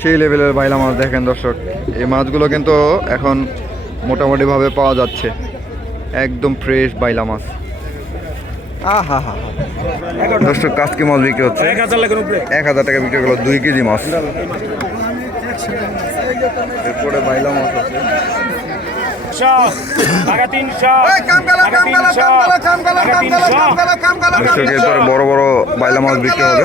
সেই লেভেলের বাইলা মাছ দেখেন দর্শক এই মাছগুলো কিন্তু এখন মোটামুটিভাবে পাওয়া যাচ্ছে একদম ফ্রেশ বাইলা মাছ আহা হা দর্শক কাজকি মাছ বিক্রি হচ্ছে এক হাজার টাকা বিক্রি করল দুই কেজি মাছ এরপরে বাইলা মাছ আছে বড় বড় বাইলা মাছ বিক্রি হবে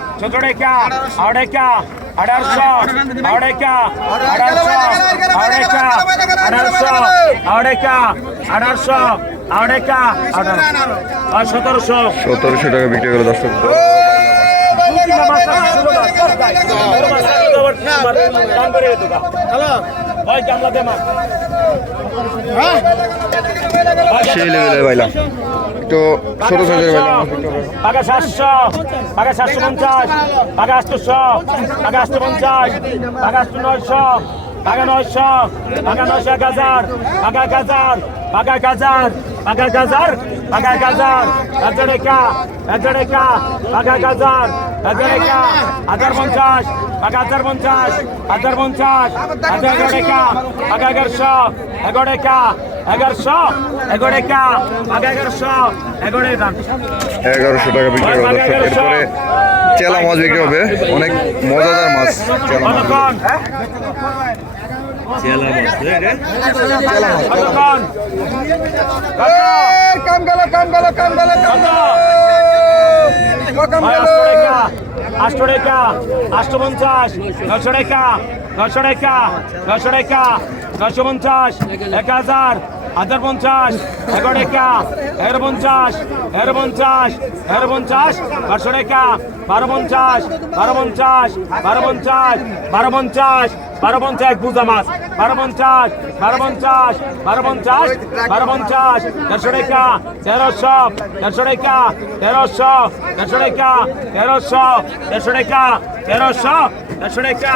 ಚತುಡೇಕ್ಯಾ ಆಡೇಕ್ಯಾ अठारह सौ अड़े क्या अठारह सौ अड़े क्या अठारह सौ अड़े क्या अठारह सौ अड़े क्या अठारह সতেরোশো সতেরোশো টাকা বিক্রি করে দশ টাকা ভাই গামলা দে মা সেই লেভেলের বাইলা একটু ছোট সাইজের বাইলা। পাকা সাতশো পাকা সাতশো পঞ্চাশ পাকা আটশোশো পাকা আটশো পঞ্চাশ পাকা আটশো নয়শো পাকা নয়শো পাকা নয়শো এক হাজার পাকা এক হাজার পাকা এক হাজার পাকা এক হাজার পাকা এক হাজার হাজার একা হাজার একা পাকা এক হাজার হাজার একা, হাজার পঞ্চাশ হাজার পঞ্চাশ হাজার পঞ্চাশ হাজার এগারো একা আগা এগারোশো এগারো একা এগারোশো এগারোশো টাকা বিক্রি হবে এরপরে চেলা মাছ বিক্রি হবে। অনেক মজাদার মাছ মাছ। চেলা মাছ হ্যাঁ, হ্যাঁ। কাম গেল কাম গেল কাম গেল কাম গেল। কাম গেল। আটশো টাকা আটশো পঞ্চাশ নশো টাকা নশো টাকা নশো টাকা নশো পঞ্চাশ এক হাজার হাজার পঞ্চাশ এগারো টাকা এগারো পঞ্চাশ এগারো পঞ্চাশ এগারো পঞ্চাশ বারোশো টাকা বারো পঞ্চাশ বারো পঞ্চাশ বারো পঞ্চাশ বারো পঞ্চাশ বারো পঞ্চাশ, বুঝা মাছ। বারো পঞ্চাশ বারো পঞ্চাশ বারো পঞ্চাশ বারো পঞ্চাশ, দেড়শো টাকা তেরোশো দেড়শো টাকা তেরোশো দেড়শো টাকা তেরোশো দেড়শো টাকা তেরোশো দেড়শো টাকা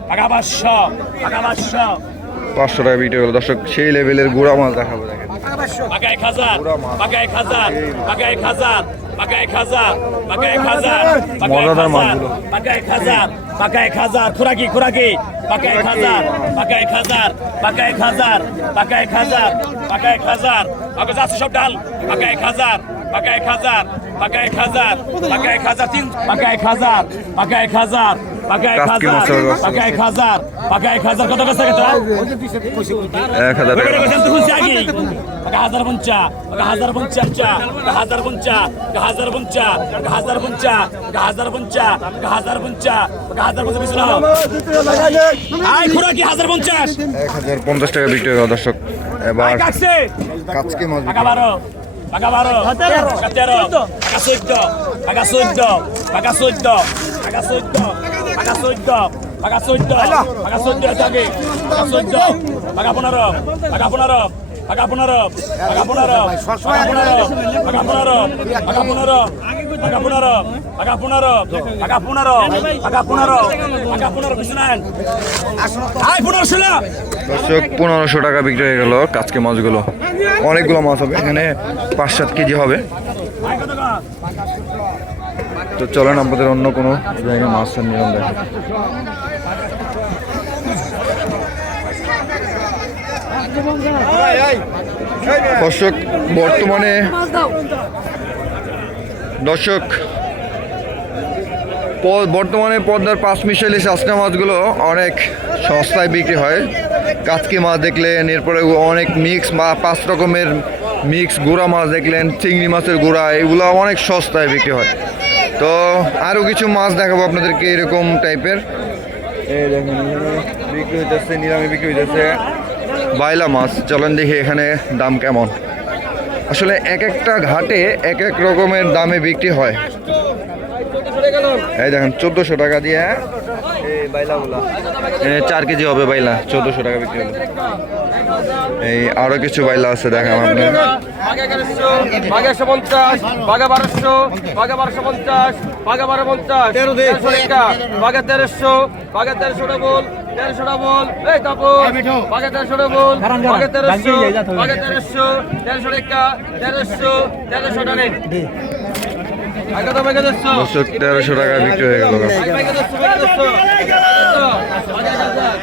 পাঁচশো টাকা বিক্রি করল দর্শক সেই লেভেলের গুড়া মাছ দেখাবো দেখেন মজাদার মাছগুলো। পাকা এক হাজার খুরাকি খুরাকি পাকা এক হাজার পাকা এক হাজার পাকা এক হাজার পাকা এক হাজার পাকা এক হাজার পাকা যাচ্ছে সব ডাল পাকা এক হাজার পাকা এক হাজার পাকা এক হাজার পাকা এক হাজার তিন পাকা এক হাজার পাকা এক হাজার হাজার পঞ্চা হাজার পঞ্চা হাজার পঞ্চা হাজার। পঞ্চা হাজার পঞ্চা হাজার পঞ্চা হাজার পঞ্চা হাজার পঞ্চা হাজার পঞ্চাশ এক হাজার পঞ্চাশ টাকা বিক্রি দর্শক। এবার কাজকে মাছ টাকা বারো টাকা তেরো টাকা চোদ্দ টাকা চোদ্দ টাকা চোদ্দ টাকা চোদ্দ। চোদ্দ চোদ্দ চোদ্দ থাকে চোদ্দ পনেরো পনেরো পনেরো পনেরো পনেরো পনেরো পনেরো পনেরো পনেরো পনেরো পনেরো পনেরো পনেরোশো দর্শক পনেরোশো টাকা বিক্রি হয়ে গেল কাজকে মাছগুলো অনেকগুলো মাছ হবে এখানে পাঁচ সাত কেজি হবে? তো চলেন, আমাদের অন্য কোনো জায়গায় মাছের নিয়ম দেখে। দর্শক, বর্তমানে দর্শক বর্তমানে পদ্মার পাঁচ মিশালি শাসনা মাছগুলো অনেক সস্তায় বিক্রি হয়। কাতকি মাছ দেখলেন, এরপরে অনেক মিক্স পাঁচ রকমের মিক্স গুঁড়া মাছ দেখলেন, চিংড়ি মাছের গুঁড়া, এগুলো অনেক সস্তায় বিক্রি হয়। তো আরও কিছু মাছ দেখাবো আপনাদেরকে এরকম টাইপের। এই দেখুন এখানে বিক্রি হইতেছে নিলামে বিক্রি হইতেছে। বাইলা মাছ চলেন দেখি এখানে দাম কেমন। আসলে এক একটা ঘাটে এক এক রকমের দামে বিক্রি হয়। এই দেখেন চোদ্দোশো টাকা দিয়ে বাইলাগুলা। চার কেজি হবে বাইলা চোদ্দোশো টাকা বিক্রি হলো এই আরও কিছু বাইলা আছে দেখাম আপনার বাঘে একশো বারোশো বাঘে বারোশো পঞ্চাশ বাঘে বারো পঞ্চাশ বাঘে তেরোশো বাঘে তেরোশো ডবল তেরোশো তেরোশো তেরোশো তেরোশো তেরোশো তেরোশো তেরোশো তেরোশো টাকা বিক্রি হয়ে গেল বাঘে দেড়শো বাঘে দেড়শো বাঘে এক হাজার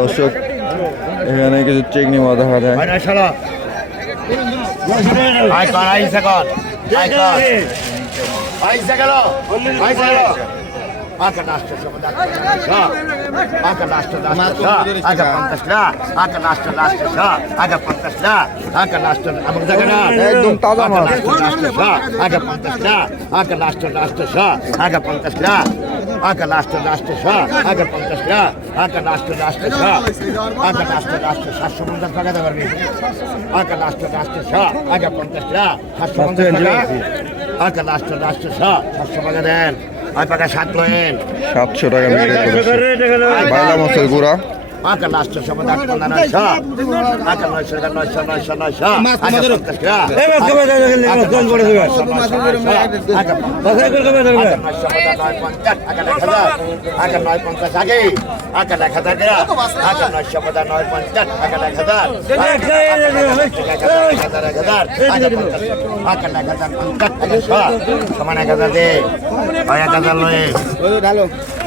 দর্শক এখানে কিছু চিংড়ি মাছ দেখা যায় একদম তাজা মাছ। দেন ওই পাকা সাত লয়েন সাতশো টাকা বিক্রি করছে আগে মাছের গুঁড়া আকা লাস্ট সময় আট পনেরো নয়শো আকা নয়শো টাকা নয়শো নয়শো নয়শো আকা পঞ্চাশ টাকা আকা নয় পঞ্চাশ আগে আকা এক হাজার টাকা আকা নয়শো পঞ্চাশ নয় পঞ্চাশ আকা এক হাজার এক হাজার এক হাজার আকা এক হাজার পঞ্চাশ সমান এক হাজার দে ওই এক হাজার লয়ে দর্শক এক হাজার টাকা বিক্রি হয়ে গেল তিন কেজি মাছ দাঁড় দাঁড় দাঁড় আকা এক হাজার থেকে এক হাজার এক হাজার পঞ্চাশ আকা লেগে শ আকা লেগে আকা লেগে শ আকা লেগে শ আকা পঞ্চাশ টা আকা লেগে শ পঁচিশ আকা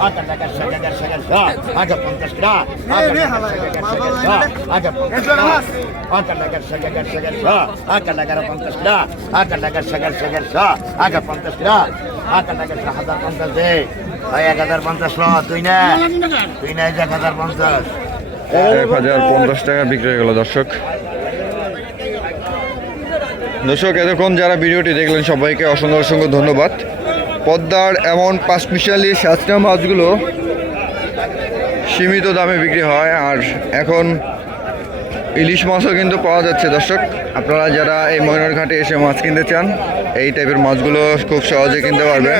আকা পঞ্চাশ টা আকা লেগে শ আকা পঞ্চাশ টা আকা লেগে শ হাজার শ আকা লেগে পঞ্চাশ টা আকা লেগে শ হাজার পঞ্চাশ হাজার দে এক হাজার পঞ্চাশ তুই না তুই না এক হাজার পঞ্চাশ এক হাজার পঞ্চাশ টাকা বিক্রি হয়ে গেল দর্শক দর্শক এতক্ষণ যারা ভিডিওটি দেখলেন সবাইকে অসংখ্য অসংখ্য ধন্যবাদ পদ্মার এমন পাঁচমিশালি সাতটা মাছগুলো সীমিত দামে বিক্রি হয় আর এখন ইলিশ মাছও কিন্তু পাওয়া যাচ্ছে। দর্শক, আপনারা যারা এই ময়নার ঘাটে এসে মাছ কিনতে চান, এই টাইপের মাছগুলো খুব সহজে কিনতে পারবেন।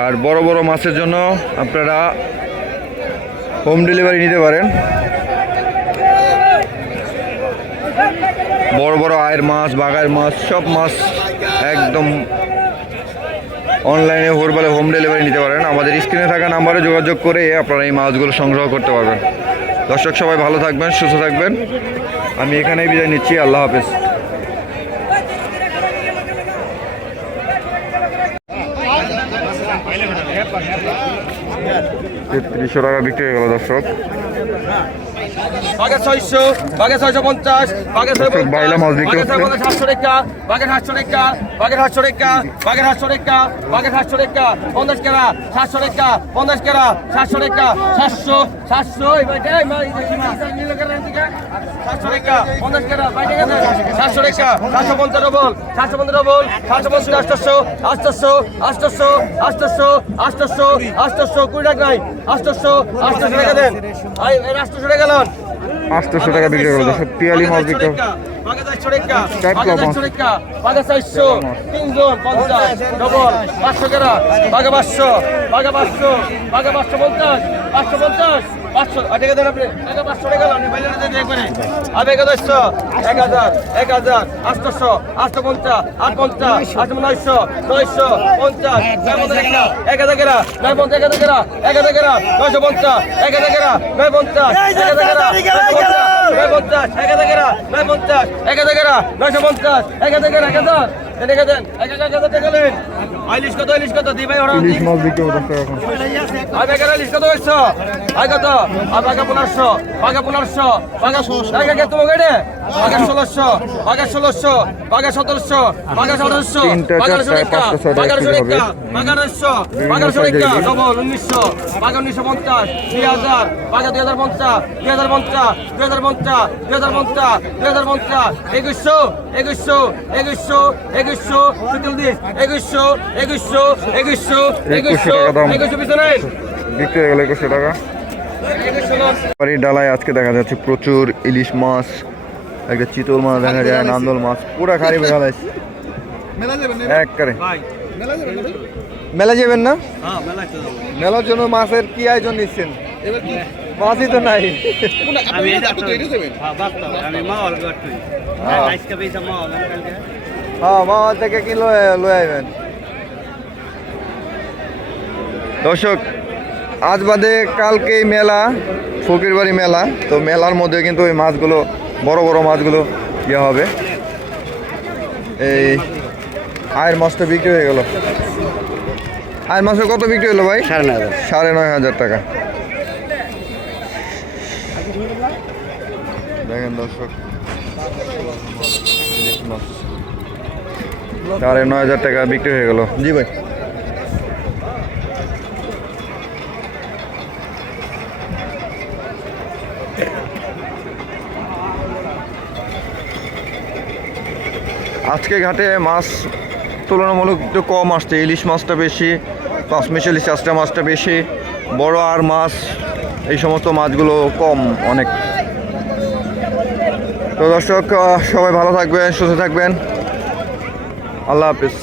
আর বড় বড় মাছের জন্য আপনারা হোম ডেলিভারি নিতে পারেন। বড় বড় আয়ের মাছ বাগার মাছ, সব মাছ একদম অনলাইনে হোরবালে হোম ডেলিভারি নিতে পারেন। আমাদের স্ক্রিনে থাকা নাম্বারে যোগাযোগ করে আপনারা এই মাছগুলো সংগ্রহ করতে পারবেন। দর্শক সবাই ভালো থাকবেন, সুস্থ থাকবেন। আমি এখানেই বিদায় নিচ্ছি। আল্লাহ হাফেজ। তেত্রিশশো টাকা বিক্রি হয়ে গেল দর্শক। বাঘে ছয়শো বাঘে ছয়শো পঞ্চাশ বাঘে সাতশো টাকা বাঘের সাতশো টাকা বাঘের সাতশো টাকা বাঘের সাতশো টাকা বাঘের সাতশো টাকা পঞ্চাশ কেরা সাতশো টাকা পঞ্চাশ কেরা সাতশো টাকা সাতশো সাতশো। সাতশো টাকা পঞ্চাশ কেরা সাতশো টাকা সাতশো পঞ্চাশ ডবল সাতশো পঞ্চাশ ডবল সাতশো পঞ্চাশ আটশো আটশো আটশো আটশো আটশো আটশো কুড়ি টাকা নাই আটশো আটশো টাকা দেন। এই আটশো টাকা গেলেন আটশোশো টাকা বিক্রি গেল দর্শক পিয়ালি মাছ বিক্রি পাঁচশো পাঁচশো পাঁচশো পাঁচশো পঞ্চাশ। পাঁচশো টাকা দেন আপনি পাঁচশো টাকা আপনি আবে একাদশশো এক হাজার এক হাজার আটশোশো আটশো পঞ্চাশ আট পঞ্চাশ আট নয়শো নয়শো পঞ্চাশ নয় পঞ্চাশ এক হাজার গেরা নয় পঞ্চাশ এক হাজার গেরা এক হাজার গেরা নয়শো পঞ্চাশ এক হাজার গেরা নয় পঞ্চাশ এক হাজার গেরা নয় পঞ্চাশ এক হাজার গেরা নয় পঞ্চাশ এক হাজার গেরা নয়শো পঞ্চাশ এক হাজার গেরা এক হাজার? ইলিশ মাছ বিক্রি দর্শক এখন লিস্ট কত হইছো আগে কত আগে পনেরোশো আগে পনেরোশো আগে আগে তুমি গেড়ে আগে ষোলোশো আগে ষোলোশো আগে সতেরোশো আগে সতেরোশো তিনটা, আগারোশো চারটা, রেখা পাঁচটা, ছয়টা আগারোশো একসাথে রেখা হবে। আগারোশো বিভিন্ন আগারোশো সাইজের রেখা ডবল উনিশশো আগে উনিশশো পঞ্চাশ দুই হাজার আগে দুই হাজার পঞ্চাশ দুই হাজার পঞ্চাশ দুই হাজার পঞ্চাশ দুই হাজার পঞ্চাশ দুই হাজার পঞ্চাশ একুশশো একুশশো একুশশো একুশশো একুশশো একুশশো একুশশো একুশশো টাকা একুশশো পিছনে। বিক্রি হয়ে গেল একুশশো টাকা। বাড়ির ডালায় আজকে দেখা যাচ্ছে প্রচুর ইলিশ মাছ একটা চিতল মাছ দেখা যায় নান্দল মাছ পুরা খারি মেলা যাবেন না? মেলার জন্য মাছের কি আয়োজন নিচ্ছেন? মাছই তো নাই। হ্যাঁ। হ্যাঁ মামা থেকে কি লয়ে লয়ে আইবেন? দর্শক আজ বাদে কালকেই মেলা ফকির বাড়ি মেলা। তো মেলার মধ্যে কিন্তু ওই মাছগুলো বড় বড় মাছগুলো ইয়ে হবে। এই আয়ের মাছটা বিক্রি হয়ে গেল। আয়ের মাছের কত বিক্রি হলো ভাই? সাড়ে নয় হাজার। সাড়ে নয় হাজার টাকা। দেখেন দর্শক ইলিশ মাছ। নয় হাজার টাকা বিক্রি হয়ে গেল। জি ভাই। আজকে ঘাটে মাছ তুলনামূলক একটু কম আসছে। ইলিশ মাছটা বেশি পাঁচমিশালি চাষটা মাছটা বেশি বড় আর মাছ এই সমস্ত মাছগুলো কম অনেক। তো দর্শক সবাই ভালো থাকবেন সুস্থ থাকবেন। আল্লাহ হাফিজ।